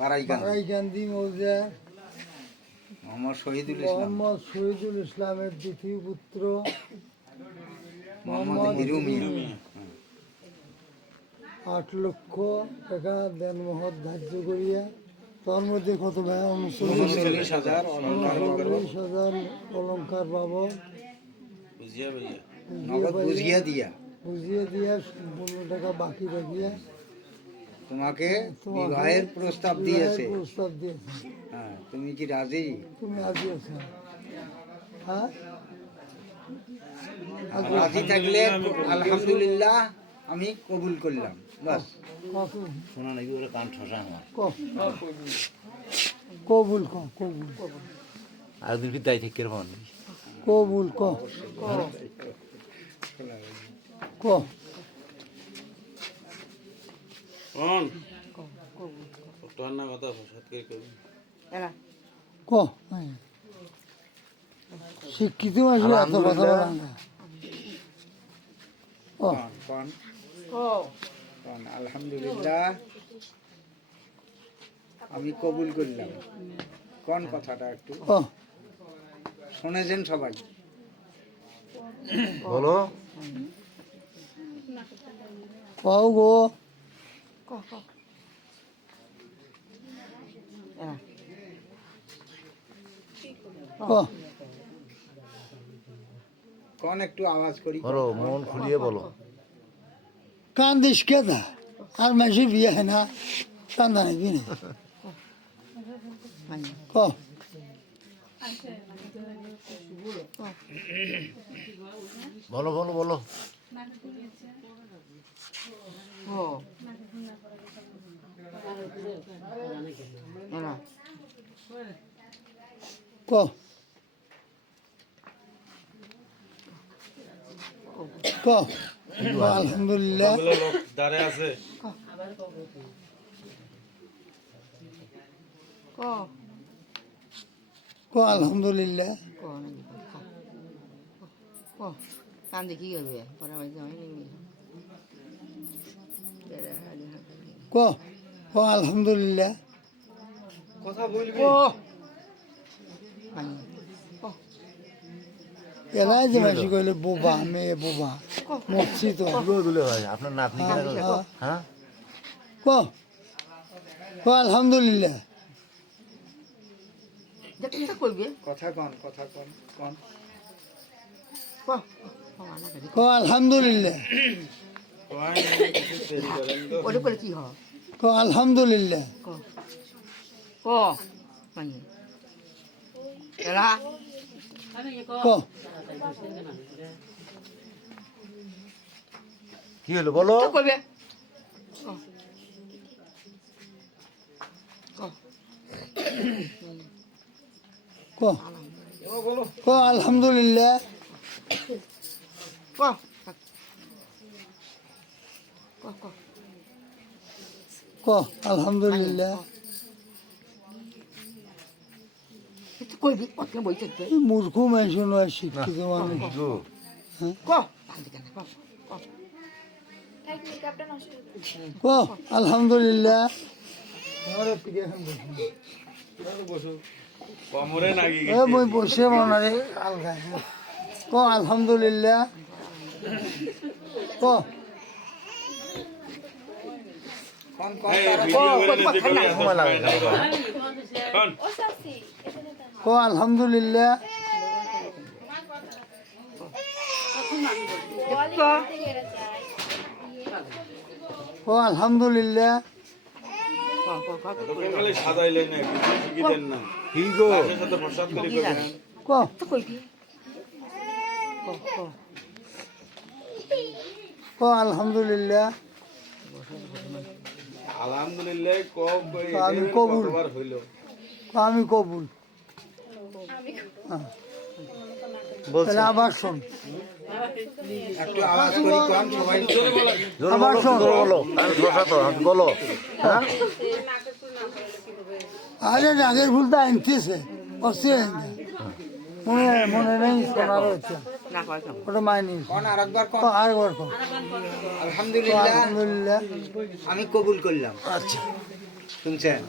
বারাইকান্দি মৌজা মোহাম্মদ শহীদুল ইসলামের দ্বিতীয় পুত্র মোহাম্মদ হিরু মিয়া 8 লক্ষ টাকা দেনমোহর ধার্য করিয়া তার মধ্যে কত ভাই 39,000 অলঙ্কার বাবদ বুঝিয়ে দিয়া সম্পূর্ণ টাকা বাকি রাখিয়া তোমাকে বিবাহের প্রস্তাব দিয়েছে। হ্যাঁ, তুমি কি রাজি? তুমি রাজি আছো? হ্যাঁ, রাজি থাকলে আলহামদুলিল্লাহ আমি কবুল করলাম। বাস শোনা নাকি ওরা কান ঠসা আমার কবুল আর দিন দায় থেকে পান কবুল ক শিক্ষিত মানুষ এত কথা বলা না। আলহামদুলিল্লাহ আমি কবুল করলাম। কোন কথাটা একটু শুনেছেন সবাই? বলো কও গো কোন একটু আওয়াজ করি, বলো মন খুলিয়ে বলো। কান্দিস কেদা আর মাসি বিয়ে হয় না কান্দা নাকি না ক বলো বলো বলো ক ক আলহামদুলিল্লাহ ক আলহামদুলিল্লাহ কাম দেখি গেল পরে ক ক আলহামদুলিল্লাহ কথা বলবি। এলাই যে মাসি কইলে বোবা মেয়ে বোবা মরছি তো দুলে ভাই আপনার নাতনি হ্যাঁ ক ক আলহামদুলিল্লাহ করবে কথা কন কন ক আলহামদুলিল্লাহ ওটা করে কি হয় ক আলহামদুলিল্লাহ ক মানে এরা ক কি হলো বলো করবে ক ক আলহামদুলিল্লাহ ক ক আলহামদুলিল্লাহ করবি ওকে বই থাকবে মূর্খ মানুষ নয় শিক্ষিত মানুষ ক ক আলহামদুলিল্লাহ মই বসে মনে আলগা ক আলহামদুলিল্লাহ ক ক আলহামদুলিল্লাহ ক আলহামদুলিল্লাহ ক ক আলহামদুলিল্লাহ আলহামদুলিল্লাহ আমি কবুল আমি কবুল তাহলে আবার শোন একটু আওয়াজ করি কম সবাই আবার শোন বলো বলো হ্যাঁ আরে রাগের ভুলটা আনতেছে মনে নেই শোনার হচ্ছে ওটা মাইনি আরেকবার কর আলহামদুলিল্লাহ আলহামদুলিল্লাহ আমি কবুল করলাম। আচ্ছা শুনছেন?